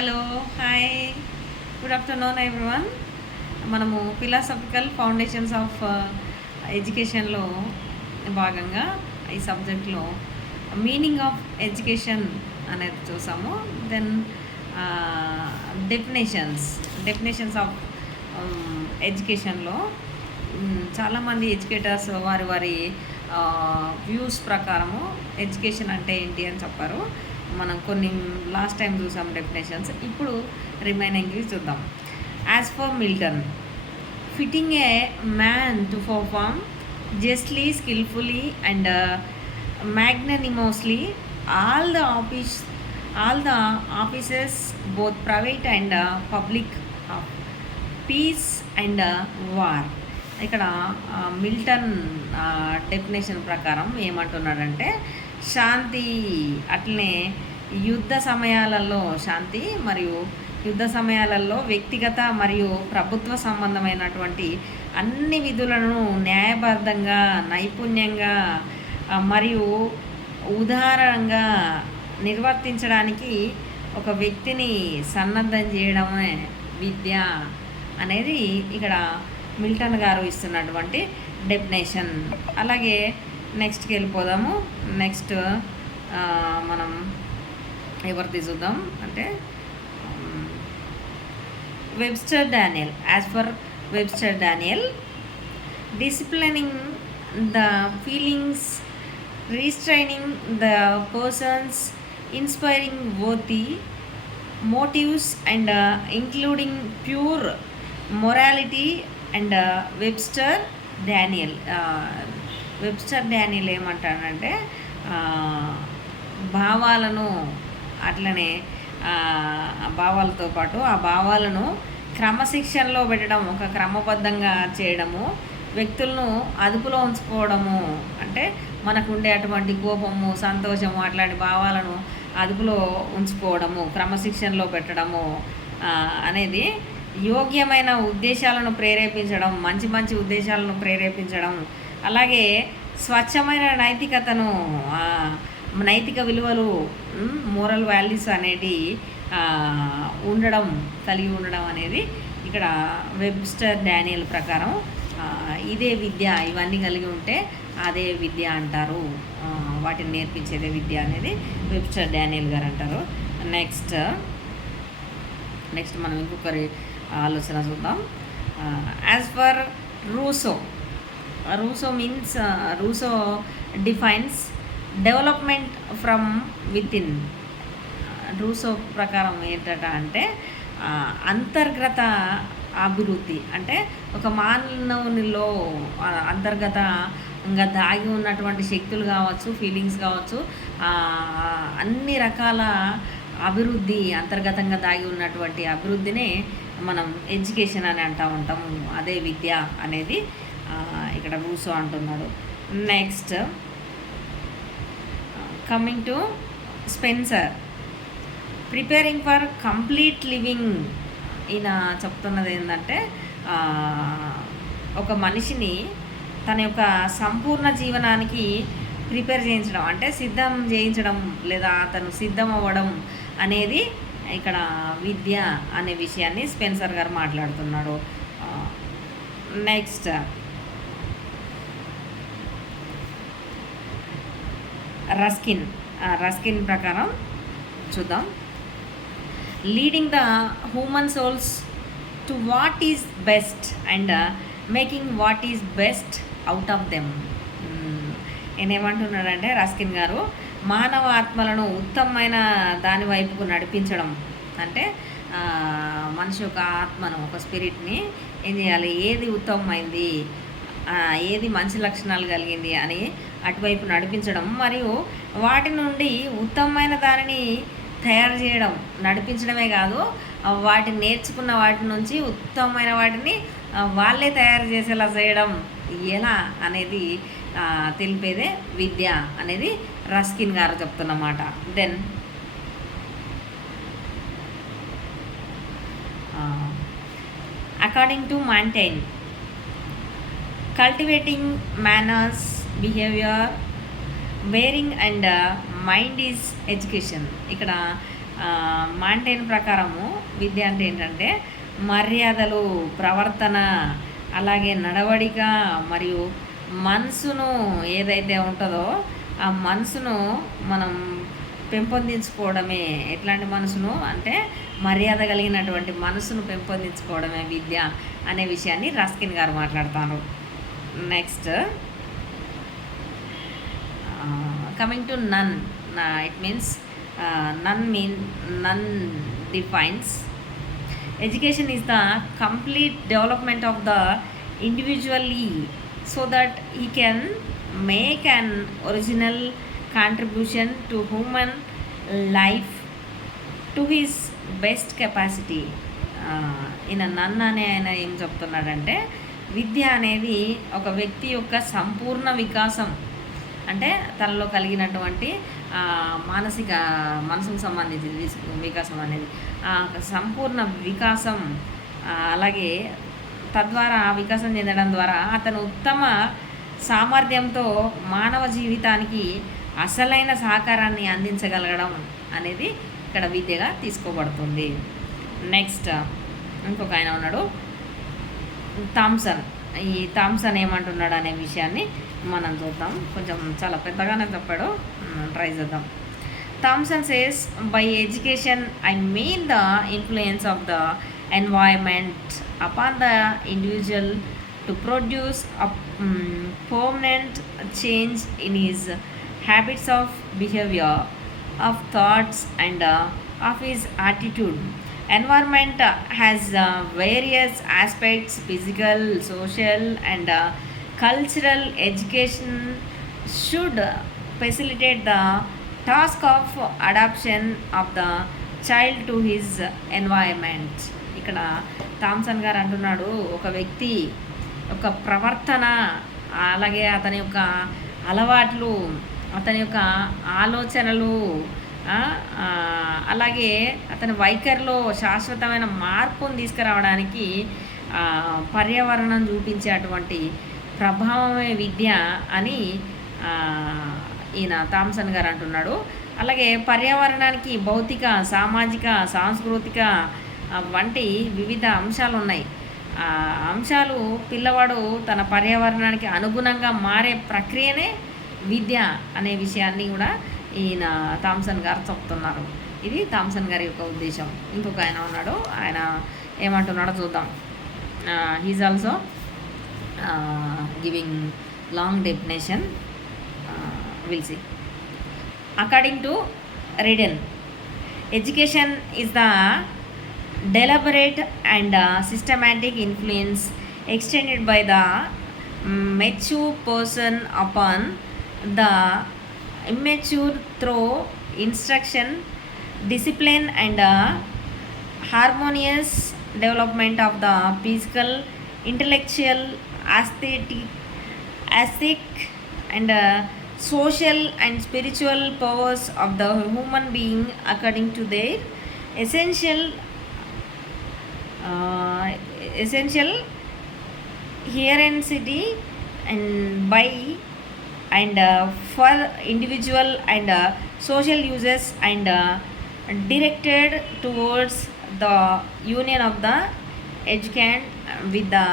Hello, hi, good afternoon everyone. మనము philosophical foundations of ఎడ్యుకేషన్లో భాగంగా ఈ సబ్జెక్ట్లో మీనింగ్ ఆఫ్ ఎడ్యుకేషన్ అనేది చూసాము. దెన్ డెఫినేషన్స్ ఆఫ్ ఎడ్యుకేషన్లో చాలామంది ఎడ్యుకేటర్స్ వారి వారి వ్యూస్ ప్రకారము ఎడ్యుకేషన్ అంటే ఏంటి అని చెప్పారు. మనం కొన్ని లాస్ట్ టైం చూసాం డెఫినేషన్స్, ఇప్పుడు రిమైనింగ్వి చూద్దాం. As for Milton, fitting A man to perform justly, skilfully and magnanimously all the offices, both private and public, of peace and war. ఇక్కడ మిల్టన్ డెఫినేషన్ ప్రకారం ఏమంటున్నాడంటే, శాంతి, అట్లనే యుద్ధ సమయాలలో శాంతి మరియు యుద్ధ సమయాలలో వ్యక్తిగత మరియు ప్రభుత్వ సంబంధమైనటువంటి అన్ని విధులను న్యాయబద్ధంగా, నైపుణ్యంగా మరియు ఉదారంగా నిర్వర్తించడానికి ఒక వ్యక్తిని సన్నద్ధం చేయడమే విద్య అనేది ఇక్కడ మిల్టన్ గారు ఇస్తున్నటువంటి డెఫినేషన్. అలాగే నెక్స్ట్కి వెళ్ళిపోదాము. నెక్స్ట్ మనం ఎవరిది చూద్దాం అంటే Webster Daniel. As for Webster Daniel, disciplining the feelings, restraining the persons, inspiring worthy motives and including pure morality. And Webster Daniel ఏమంటాడంటే, భావాలను అట్లనే భావాలతో పాటు ఆ భావాలను క్రమశిక్షణలో పెట్టడం, ఒక క్రమబద్ధంగా చేయడము, వ్యక్తులను అదుపులో ఉంచుకోవడము, అంటే మనకు ఉండే అటువంటి కోపము, సంతోషము అట్లాంటి భావాలను అదుపులో ఉంచుకోవడము, క్రమశిక్షణలో పెట్టడము అనేది యోగ్యమైన ఉద్దేశాలను ప్రేరేపించడం, మంచి మంచి ఉద్దేశాలను ప్రేరేపించడం, అలాగే స్వచ్ఛమైన నైతికతను, నైతిక విలువలు, మోరల్ వాల్యూస్ అనేటి కలిగి ఉండడం అనేది ఇక్కడ వెబ్స్టర్ డానియల్ ప్రకారం ఇదే విద్య, ఇవన్నీ కలిగి ఉంటే అదే విద్య అంటారు, వాటిని నేర్పించేదే విద్య అనేది వెబ్స్టర్ డానియల్ గారు అంటారు. నెక్స్ట్ మనం ఇంకొకరి ఆలోచన చూద్దాం. As for Russo means, Russo defines development from with in. Russo ప్రకారం ఏంటట అంటే అంతర్గత అభివృద్ధి, అంటే ఒక మానవునిలో అంతర్గతంగా దాగి ఉన్నటువంటి శక్తులు కావచ్చు, ఫీలింగ్స్ కావచ్చు, అన్ని రకాల అభివృద్ధి, అంతర్గతంగా దాగి ఉన్నటువంటి అభివృద్ధినే మనం ఎడ్యుకేషన్ అని అంటూ ఉంటాము, అదే విద్య అనేది ఇక్కడ రూసో అంటున్నాడు. Next coming to Spencer, preparing for complete living. ఈయన చెప్తున్నది ఏంటంటే, ఒక మనిషిని తన యొక్క సంపూర్ణ జీవనానికి ప్రిపేర్ చేయించడం, అంటే సిద్ధం చేయించడం లేదా అతను సిద్ధం అవ్వడం అనేది ఇక్కడ విద్య అనే విషయాన్ని స్పెన్సర్ గారు మాట్లాడుతున్నాడు. నెక్స్ట్ రస్కిన్ ప్రకారం చూద్దాం. Leading the human souls to what is best and making what is best out of them. నేనేమంటున్నాడంటే, రస్కిన్ గారు మానవ ఆత్మలను ఉత్తమమైన దాని వైపుకు నడిపించడం, అంటే మనిషి యొక్క ఆత్మను, ఒక స్పిరిట్ని ఏం చేయాలి, ఏది ఉత్తమమైంది, ఏది మంచి లక్షణాలు కలిగింది అని అటువైపు నడిపించడం, మరియు వాటి నుండి ఉత్తమమైన దానిని తయారు చేయడం, నడిపించడమే కాదు, వాటిని నేర్చుకున్న వాటి నుంచి ఉత్తమమైన వాటిని వాళ్ళే తయారు చేసేలా చేయడం ఎలా అనేది తెలిపేదే విద్య అనేది రస్కిన్ గారు చెప్తున్నమాట. Then according to Montaigne, cultivating manners, behaviour, wearing and mind is education. ఇక్కడ మాంటైన్ ప్రకారము విద్య అంటే ఏంటంటే మర్యాదలు, ప్రవర్తన, అలాగే నడవడిక మరియు మనసును ఏదైతే ఉంటుందో ఆ మనసును మనం పెంపొందించుకోవడమే. ఎట్లాంటి మనసును అంటే మర్యాద కలిగినటువంటి మనసును పెంపొందించుకోవడమే విద్య అనే విషయాన్ని రస్కిన్ గారు మాట్లాడతారు. Next coming to none, it means none defines education is the complete development of the individually so that he can make an original contribution to human life to his best capacity. ఈయన నన్ను అనే ఆయన ఏం చెప్తున్నాడంటే విద్య అనేది ఒక వ్యక్తి యొక్క సంపూర్ణ వికాసం, అంటే తనలో కలిగినటువంటి మనసుకు సంబంధించింది వికాసం అనేది సంపూర్ణ వికాసం. అలాగే తద్వారా వికాసం చెందడం ద్వారా అతను ఉత్తమ సామర్థ్యంతో మానవ జీవితానికి అసలైన సహకారాన్ని అందించగలగడం అనేది ఇక్కడ విద్యగా తీసుకోబడుతుంది. నెక్స్ట్ ఇంకొక ఆయన ఉన్నాడు థామ్సన్. ఈ థామ్సన్ ఏమంటున్నాడు అనే విషయాన్ని మనం చూద్దాం. కొంచెం చాలా పెద్దగానే చెప్పాడు, ట్రై చేద్దాం. Thomson says, by education I mean the influence of the environment upon the individual to produce a permanent change in his habits of behaviour, of thoughts and of his attitude. Environment has various aspects: physical, social and cultural. Education should facilitate the task of adaptation of the child to his environment. ఇక్కడ Thomson గారు అంటున్నాడు, ఒక వ్యక్తి యొక్క ప్రవర్తన, అలాగే అతని యొక్క అలవాట్లు, అతని యొక్క ఆలోచనలు, అలాగే అతని వైఖరిలో శాశ్వతమైన మార్పును తీసుకురావడానికి పర్యావరణం చూపించే అటువంటి ప్రభావమే విద్య అని ఈయన థామ్సన్ గారు అంటున్నాడు. అలాగే పర్యావరణానికి భౌతిక, సామాజిక, సాంస్కృతిక వంటి వివిధ అంశాలు ఉన్నాయి. అంశాలు పిల్లవాడు తన పర్యావరణానికి అనుగుణంగా మారే ప్రక్రియనే విద్య అనే విషయాన్ని కూడా ఈయన థామ్సన్ గారు చెప్తున్నారు. ఇది థామ్సన్ గారి యొక్క ఉద్దేశం. ఇంకొక ఆయన ఉన్నాడు, ఆయన ఏమంటున్నాడో చూద్దాం. He's also giving long definition. Will see. According to Redden, education is the deliberate and systematic influence extended by the mature person upon the immature through instruction, discipline and harmonious development of the physical, intellectual, aesthetic and social and spiritual powers of the human being according to their essential heredity and by and for individual and social uses and directed towards the union of the educand with the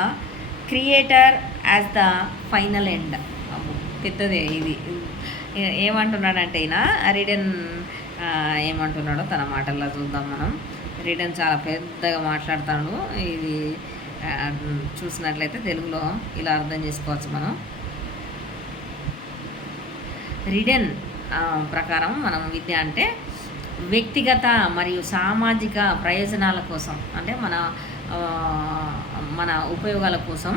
creator as the final end. పెద్దదే ఇది. ఏమంటున్నాడంటే ఈయన ridden ఏమంటున్నాడో తన మాటల్లో చూద్దాం మనం. Ridden చాలా పెద్దగా మాట్లాడతాడు. ఇది చూసినట్లయితే తెలుగులో ఇలా అర్థం చేసుకోవచ్చు మనం. రిడెన్ ప్రకారం మనం విద్య అంటే వ్యక్తిగత మరియు సామాజిక ప్రయోజనాల కోసం, అంటే మన ఉపయోగాల కోసం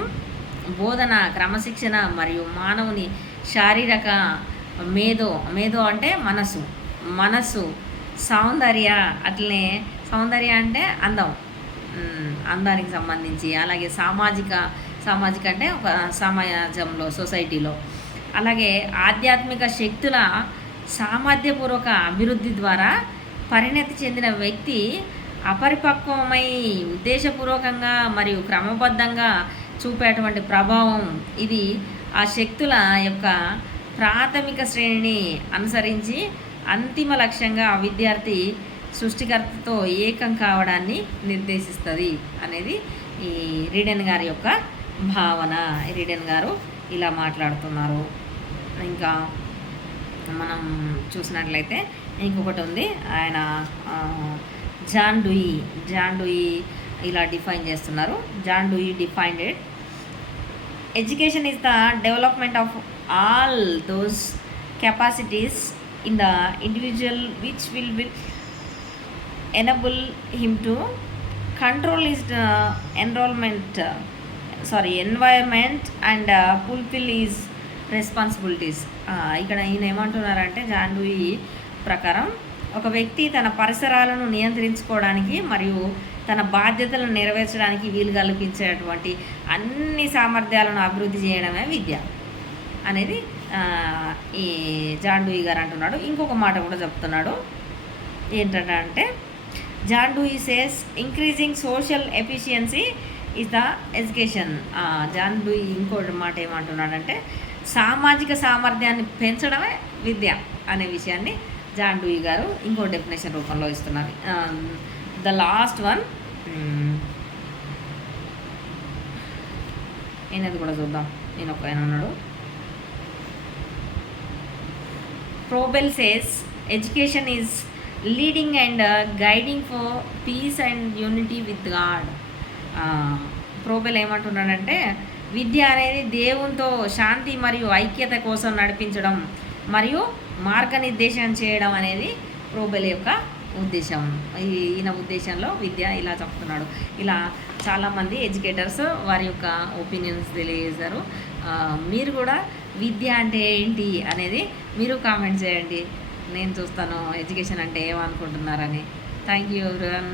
బోధన, క్రమశిక్షణ మరియు మానవుని శారీరక మేధో అంటే మనసు, సౌందర్య, అట్లనే సౌందర్య అంటే అందానికి సంబంధించి, అలాగే సామాజిక అంటే ఒక సమాజంలో, సొసైటీలో, అలాగే ఆధ్యాత్మిక శక్తుల సామర్థ్యపూర్వక అభివృద్ధి ద్వారా పరిణతి చెందిన వ్యక్తి అపరిపక్వమై ఉద్దేశపూర్వకంగా మరియు క్రమబద్ధంగా చూపేటువంటి ప్రభావం, ఇది ఆ శక్తుల యొక్క ప్రాథమిక శ్రేణిని అనుసరించి అంతిమ లక్ష్యంగా విద్యార్థి సృష్టికర్తతో ఏకం కావడాన్ని నిర్దేశిస్తుంది అనేది ఈ రీడెన్ గారి యొక్క భావన. రీడెన్ గారు ఇలా మాట్లాడుతున్నారు. ఇంకా మనం చూసినట్లయితే ఇంకొకటి ఉంది, ఆయన జాన్ డూయి ఇలా డిఫైన్ చేస్తున్నారు. John Dewey defined it: education is the development of all those capacities in the individual which will enable him to control his environment and fulfill his responsibilities. ఇక్కడ ఈయన ఏమంటున్నారంటే, జాన్ డూయి ప్రకారం ఒక వ్యక్తి తన పరిసరాలను నియంత్రించుకోవడానికి మరియు తన బాధ్యతలను నెరవేర్చడానికి వీలు కల్పించేటువంటి అన్ని సామర్థ్యాలను అభివృద్ధి చేయడమే విద్య అనేది ఈ జాన్ డూయి గారు అంటున్నాడు. ఇంకొక మాట కూడా చెప్తున్నాడు, ఏంటంటే John Dewey says increasing social efficiency is the education. John Dewey ఇంకోటి మాట ఏమంటున్నాడంటే, సామాజిక సామర్థ్యాన్ని పెంచడమే విద్య అనే విషయాన్ని జాన్ డూయి గారు ఇంకో డెఫినేషన్ రూపంలో ఇస్తున్నారు. ద లాస్ట్ వన్ ఈయనది కూడా చూద్దాం. నేను ఒక ఆయన ఉన్నాడు. Froebel says education is leading and guiding for peace and unity with God. Froebel ఏమంటున్నాడంటే, విద్య అనేది దేవునితో శాంతి మరియు ఐక్యత కోసం నడిపించడం మరియు మార్గనిర్దేశం చేయడం అనేది ఫ్రోబెల్ యొక్క ఉద్దేశం. ఈయన ఉద్దేశంలో విద్య ఇలా చెప్తున్నాడు. ఇలా చాలామంది ఎడ్యుకేటర్స్ వారి యొక్క ఒపీనియన్స్ తెలియజేశారు. మీరు కూడా విద్య అంటే ఏంటి అనేది మీరు కామెంట్ చేయండి. నేను చూస్తాను ఎడ్యుకేషన్ అంటే ఏమనుకుంటున్నారని. Thank you everyone.